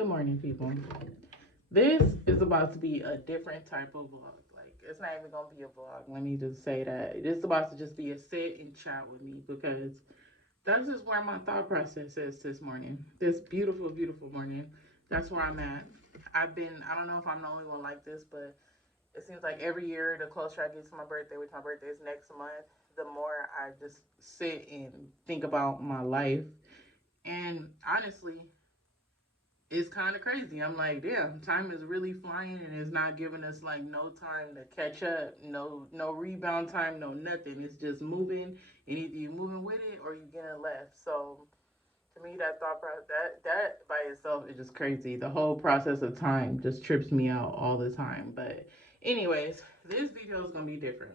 Good morning, people. This is about to be a different type of vlog. Like, it's not even gonna be a vlog. Let me just say that. It's about to just be a sit and chat with me because that's just where my thought process is this morning. This beautiful, beautiful morning. That's where I'm at. I don't know if I'm the only one like this, but it seems like every year, the closer I get to my birthday, which my birthday is next month, the more I just sit and think about my life. And honestly, it's kind of crazy. I'm like, damn, time is really flying and it's not giving us like no time to catch up, no rebound time, no nothing. It's just moving, and either you moving with it or you getting left. So to me, that thought process, that by itself is just crazy. The whole process of time just trips me out all the time. But anyways, this video is gonna be different.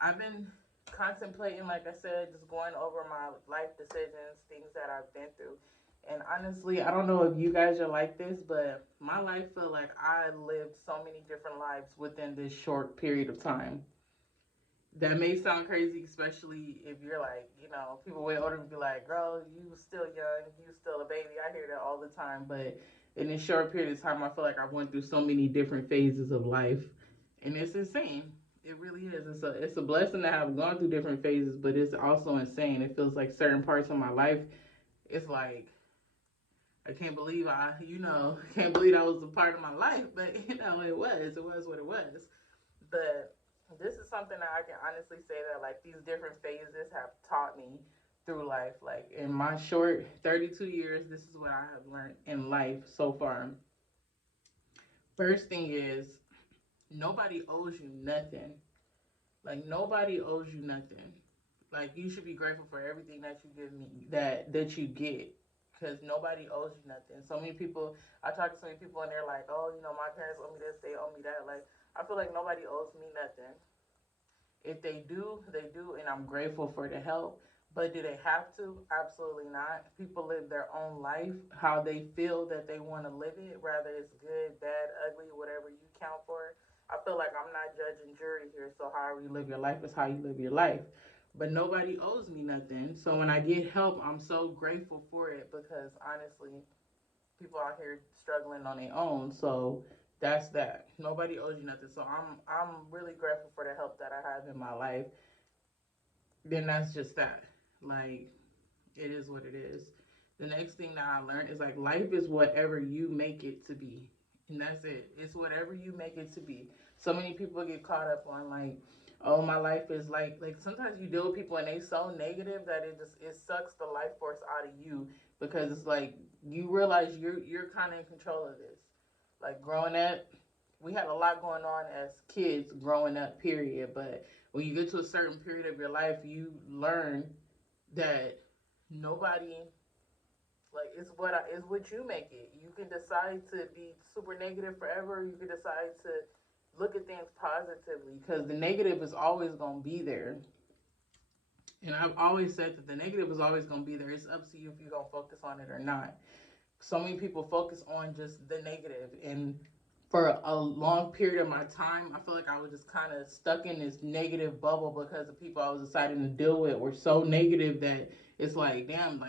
I've been contemplating, like I said, just going over my life decisions, things that I've been through. And honestly, I don't know if you guys are like this, but my life feel like I lived so many different lives within this short period of time. That may sound crazy, especially if you're like, people way older and be like, girl, you still young, you still a baby. I hear that all the time. But in this short period of time, I feel like I went through so many different phases of life. And it's insane. It really is. It's a blessing to have gone through different phases, but it's also insane. It feels like certain parts of my life, it's like I can't believe can't believe that was a part of my life, but it was what it was. But this is something that I can honestly say that like these different phases have taught me through life. Like in my short 32 years, this is what I have learned in life so far. First thing is nobody owes you nothing. Like nobody owes you nothing. Like you should be grateful for everything that you give me, that you get, because nobody owes you nothing. So many people, I talk to so many people and they're like, oh, my parents owe me this, they owe me that. Like I feel like nobody owes me nothing. If they do, they do, and I'm grateful for the help. But do they have to? Absolutely not. People live their own life how they feel that they want to live it, whether it's good, bad, ugly, whatever you count for. I feel like I'm not judge and jury here, so however you live your life is how you live your life. But nobody owes me nothing. So when I get help, I'm so grateful for it because honestly, people out here struggling on their own. So that's that. Nobody owes you nothing. So I'm really grateful for the help that I have in my life. Then that's just that. Like it is what it is. The next thing that I learned is like life is whatever you make it to be. And that's it. It's whatever you make it to be. So many people get caught up on like, oh, my life is like sometimes you deal with people and they so negative that it sucks the life force out of you because it's like you realize you're kind of in control of this. Like growing up, we had a lot going on as kids growing up, period. But when you get to a certain period of your life, you learn that nobody like it's what you make it. You can decide to be super negative forever. You can decide to look at things positively because the negative is always gonna be there. And I've always said that the negative is always gonna be there. It's up to you if you're gonna focus on it or not. So many people focus on just the negative, and for a long period of my time, I feel like I was just kind of stuck in this negative bubble because the people I was deciding to deal with were so negative that it's like, damn,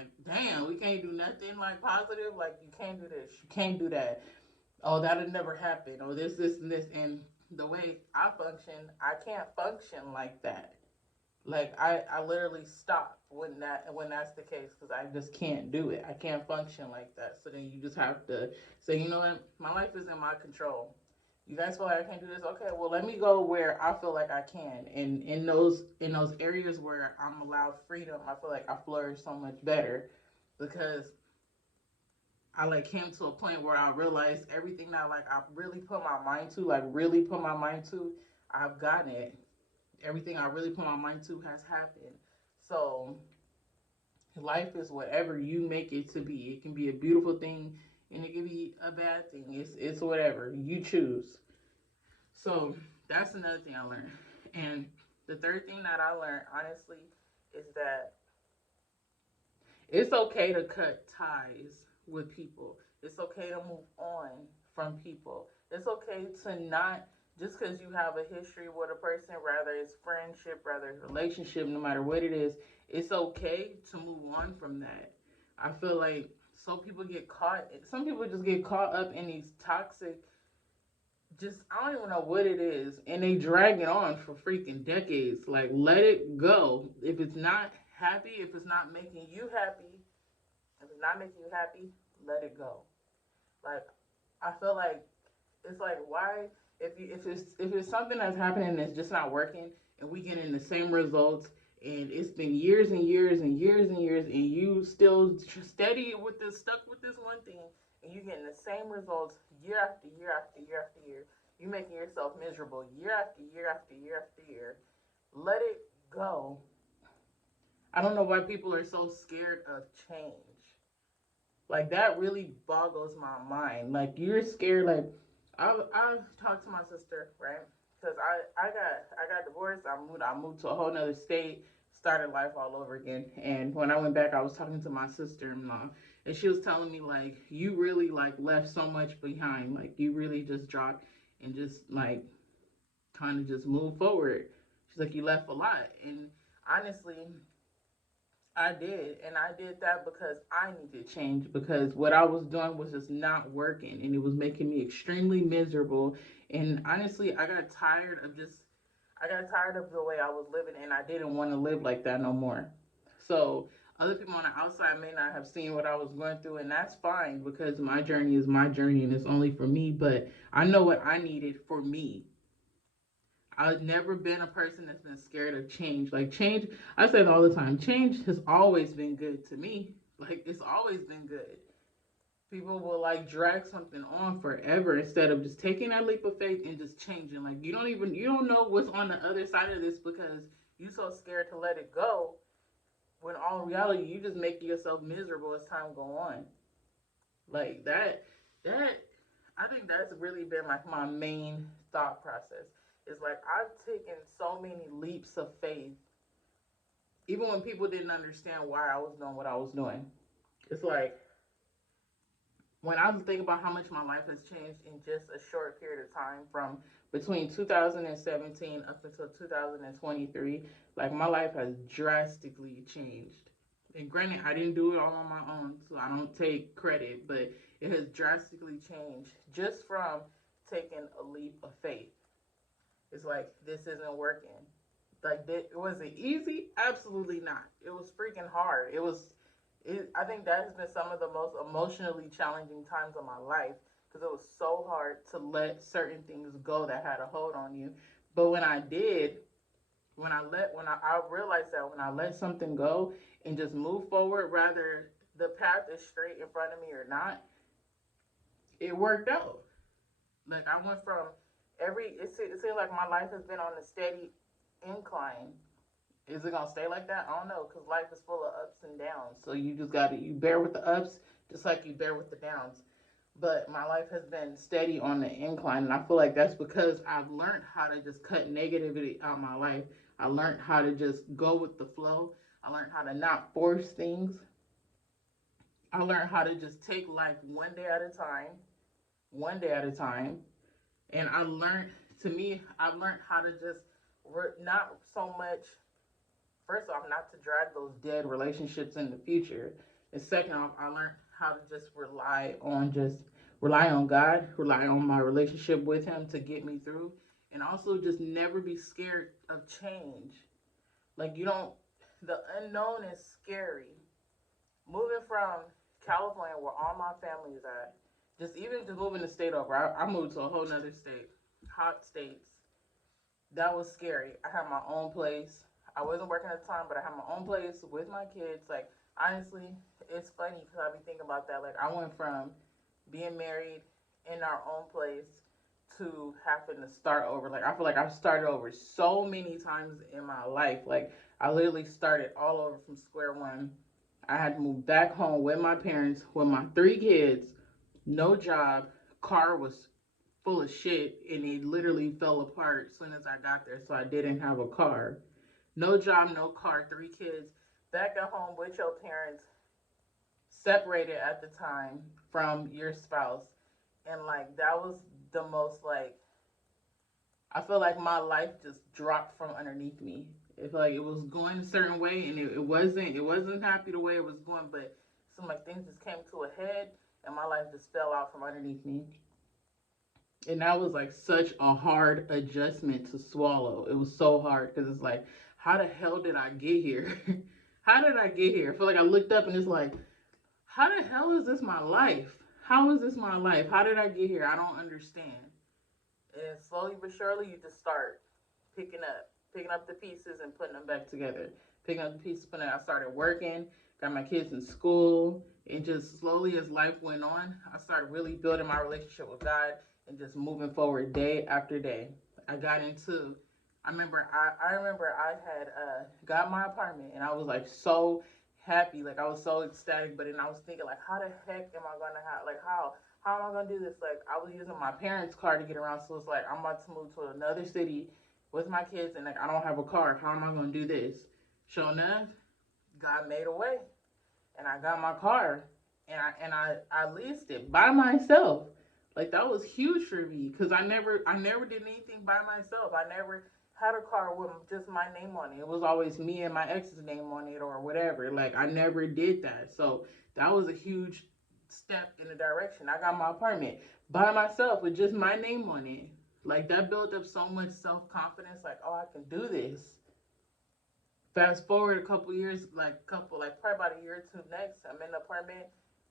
we can't do nothing like positive. Like, you can't do this, you can't do that. Oh, that'll never happen. Or this, and this. And the way I function, I can't function like that. Like I literally stop when that's the case because I just can't do it. I can't function like that. So then you just have to say, you know what, my life is in my control. You guys feel like I can't do this? Okay, well let me go where I feel like I can. And in those areas where I'm allowed freedom, I feel like I flourish so much better because I like came to a point where I realized everything that like I really put my mind to, like really put my mind to, I've gotten it. Everything I really put my mind to has happened. So life is whatever you make it to be. It can be a beautiful thing and it can be a bad thing. It's whatever you choose. So that's another thing I learned. And the third thing that I learned honestly is that it's okay to cut ties with people. It's okay to move on from people. It's okay to not just because you have a history with a person, whether it's friendship, whether it's relationship, no matter what it is, it's okay to move on from that. I feel like So people get caught, some people just get caught up in these toxic, just, I don't even know what it is, and they drag it on for freaking decades. Like, let it go. If it's not happy, if it's not making you happy, if it's not making you happy, let it go. Like, I feel like it's like, why, if it's something that's happening that's just not working, and we get in the same results, and it's been years and years and years and years, and you still steady with this, stuck with this one thing, and you getting the same results year after year after year after year, you making yourself miserable year after year after year after year. Let it go. I don't know why people are so scared of change. Like, that really boggles my mind. Like, you're scared. Like, I talked to my sister, right? Because I got divorced. I moved to a whole nother state, started life all over again. And when I went back, I was talking to my sister-in-law, and she was telling me, like, you really, like, left so much behind. Like, you really just dropped and just, like, kind of just moved forward. She's like, you left a lot. And honestly, I did, and I did that because I needed change, because what I was doing was just not working, and it was making me extremely miserable. And honestly, I got tired of the way I was living, and I didn't want to live like that no more. So other people on the outside may not have seen what I was going through, and that's fine, because my journey is my journey and it's only for me. But I know what I needed for me. I've never been a person that's been scared of change. Like, change, I say it all the time, change has always been good to me. Like, it's always been good. People will, like, drag something on forever instead of just taking that leap of faith and just changing. Like, you don't know what's on the other side of this, because you're so scared to let it go, when all in reality you just make yourself miserable as time go on. Like, that I think that's really been like my main thought process. It's like, I've taken so many leaps of faith, even when people didn't understand why I was doing what I was doing. It's like, when I think about how much my life has changed in just a short period of time, from between 2017 up until 2023, like, my life has drastically changed. And granted, I didn't do it all on my own, so I don't take credit, but it has drastically changed just from taking a leap of faith. It's like, this isn't working. Like, was it easy? Absolutely not. It was freaking hard. I think that has been some of the most emotionally challenging times of my life, because it was so hard to let certain things go that had a hold on you. But when I did, I realized that when I let something go and just move forward, rather the path is straight in front of me or not, it worked out. Like, I went from it seems like my life has been on a steady incline. Is it gonna stay like that? I don't know, because life is full of ups and downs. So you bear with the ups just like you bear with the downs. But my life has been steady on the incline, and I feel like that's because I've learned how to just cut negativity out of my life. I learned how to just go with the flow. I learned how to not force things. I learned how to just take life one day at a time, one day at a time. And I've learned how to just not so much, first off, not to drag those dead relationships in the future. And second off, I learned how to rely on God, rely on my relationship with Him to get me through, and also just never be scared of change. Like, you don't, the unknown is scary. Moving from California, where all my family is at, just moving the state over. I moved to a whole nother state, hot states. That was scary. I had my own place. I wasn't working at the time, but I had my own place with my kids. Like, honestly, it's funny because I be thinking about that. Like, I went from being married in our own place to having to start over. Like, I feel like I've started over so many times in my life. Like, I literally started all over from square one. I had to move back home with my parents, with my three kids, no job, car was full of shit, and it literally fell apart as soon as I got there, so I didn't have a car. No job, no car, three kids, back at home with your parents, separated at the time from your spouse. And, like, that was the most, like, I feel like my life just dropped from underneath me. It felt like it was going a certain way, and it wasn't happy the way it was going, but Some like things just came to a head, and my life just fell out from underneath me. And that was like such a hard adjustment to swallow. It was so hard because it's like, how the hell did I get here? How did I get here? I feel like I looked up and it's like, how the hell is this my life? How is this my life? How did I get here? I don't understand. And slowly but surely, you just start picking up the pieces and putting them back together. Picking up the pieces, putting. I started working, got my kids in school, and just slowly as life went on, I started really building my relationship with God and just moving forward day after day. I got into. I remember I had got my apartment and I was like so happy, like I was so ecstatic. But then I was thinking like, how the heck am I gonna have like how am I gonna do this? Like I was using my parents' car to get around, so it's like I'm about to move to another city with my kids, and like I don't have a car. How am I gonna do this? Sure enough, God made a way, and I got my car, and I leased it by myself. Like that was huge for me because I never did anything by myself. I never had a car with just my name on it. It was always me and my ex's name on it or whatever. Like I never did that. So that was a huge step in the direction. I got my apartment by myself with just my name on it. Like that built up so much self confidence. Like, oh, I can do this. Fast forward a couple years, like probably about a year or two next, I'm in the apartment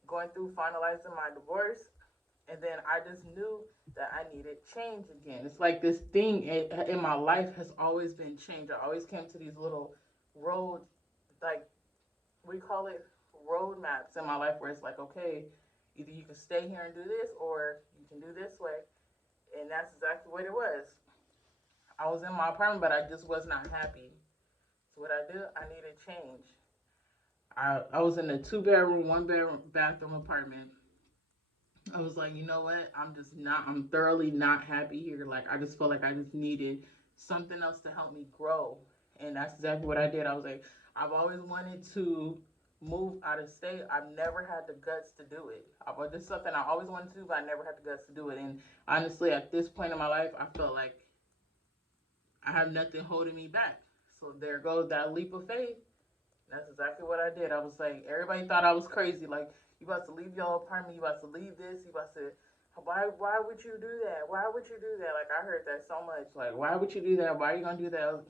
going through finalizing my divorce. And then I just knew that I needed change again. It's like this thing in my life has always been change. I always came to these little road, like we call it road maps in my life where it's like, okay, either you can stay here and do this or you can do this way. And that's exactly what it was. I was in my apartment, but I just was not happy. So what I did, I needed change. I was in a 2 bedroom, 1 bedroom bathroom apartment. I was like, you know what? I'm thoroughly not happy here. Like, I just felt like I just needed something else to help me grow. And that's exactly what I did. I was like, I've always wanted to move out of state. I've never had the guts to do it. This is something I always wanted to do, but I never had the guts to do it. And honestly, at this point in my life, I felt like I have nothing holding me back. So there goes that leap of faith. That's exactly what I did. I was like, everybody thought I was crazy. Like, you about to leave your apartment, you about to leave this, you about to, why would you do that? Why would you do that? Like, I heard that so much. Like, why would you do that? Why are you going to do that?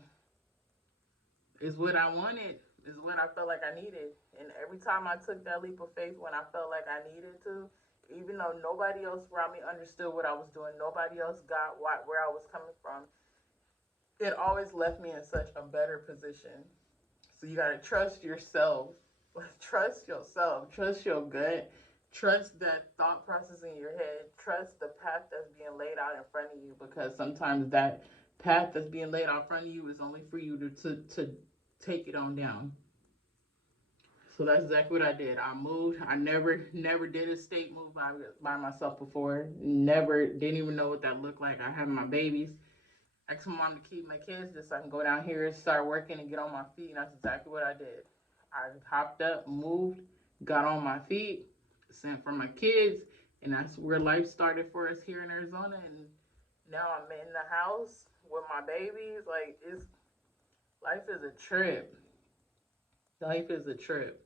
Is what I wanted, is what I felt like I needed. And every time I took that leap of faith when I felt like I needed to, even though nobody else around me understood what I was doing, nobody else got where I was coming from, it always left me in such a better position. So you gotta trust yourself. Trust yourself. Trust your gut. Trust that thought process in your head. Trust the path that's being laid out in front of you, because sometimes that path that's being laid out in front of you is only for you to take it on down. So that's exactly what I did. I moved. I never did a state move by myself before. Never, didn't even know what that looked like. I had my babies. Asked my mom to keep my kids just so I can go down here and start working and get on my feet. And that's exactly what I did. I hopped up, moved, got on my feet, sent for my kids, and that's where life started for us here in Arizona. And now I'm in the house with my babies. Like, it's life is a trip. Life is a trip.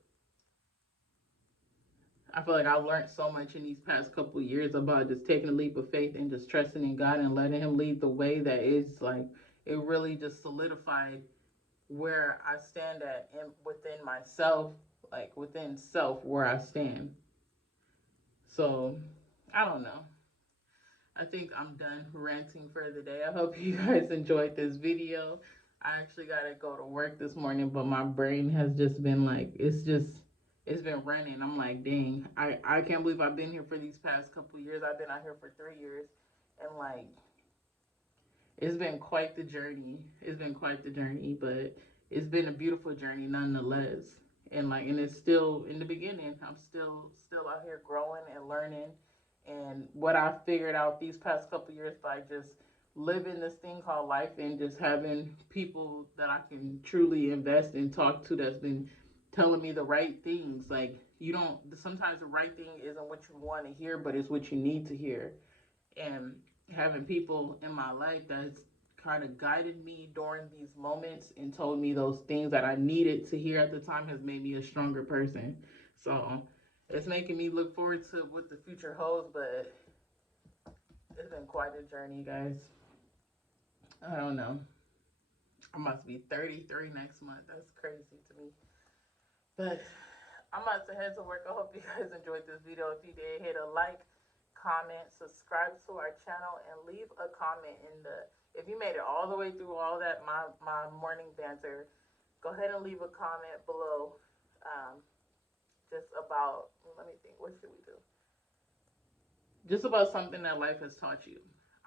I feel like I learned so much in these past couple of years about just taking a leap of faith and just trusting in God and letting Him lead the way. That is like, it really just solidified where I stand at and within myself, like within self, where I stand. So I don't know. I think I'm done ranting for the day. I hope you guys enjoyed this video. I actually got to go to work this morning, but my brain has just been like, it's been running. I'm like, dang, I can't believe I've been here for these past couple of years. I've been out here for 3 years, and like, it's been quite the journey. It's been quite the journey, but it's been a beautiful journey nonetheless. And it's still in the beginning. I'm still out here growing and learning. And what I figured out these past couple years by just living this thing called life and just having people that I can truly invest and talk to that's been telling me the right things. Like, you don't, sometimes the right thing isn't what you want to hear, but it's what you need to hear. And having people in my life that's kind of guided me during these moments and told me those things that I needed to hear at the time has made me a stronger person. So it's making me look forward to what the future holds, but it's been quite a journey, guys. I don't know. I'm about to be 33 next month. That's crazy to me. But I'm about to head to work. I hope you guys enjoyed this video. If you did, hit a like, comment, subscribe to our channel, and leave a comment in the. If you made it all the way through all that my morning banter, go ahead and leave a comment below. Just about. Let me think. What should we do? Just about something that life has taught you.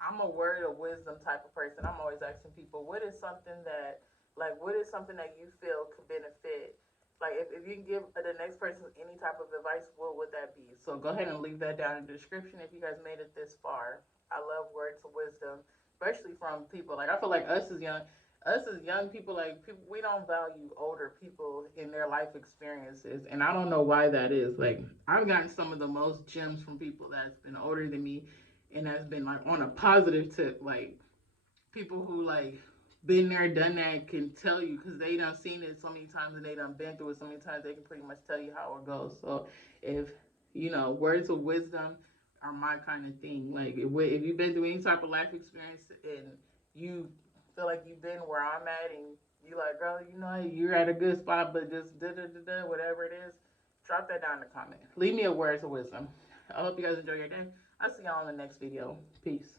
I'm a word of wisdom type of person. I'm always asking people, what is something that, like, what is something that you feel could benefit? Like, if you can give the next person any type of advice, what would that be? So go ahead and leave that down in the description if you guys made it this far. I love words of wisdom, especially from people. Like, I feel like us as young people, like people, we don't value older people in their life experiences, and I don't know why that is. Like, I've gotten some of the most gems from people that's been older than me, and that's been like on a positive tip. Like, people who like been there, done that, can tell you because they done seen it so many times and they done been through it so many times. They can pretty much tell you how it goes. So if words of wisdom are my kind of thing. Like, if you've been through any type of life experience and you feel like you've been where I'm at, and you like, girl, you're at a good spot, but just da da da da, whatever it is, drop that down in the comment. Leave me a words of wisdom. I hope you guys enjoy your day. I'll see y'all in the next video. Peace.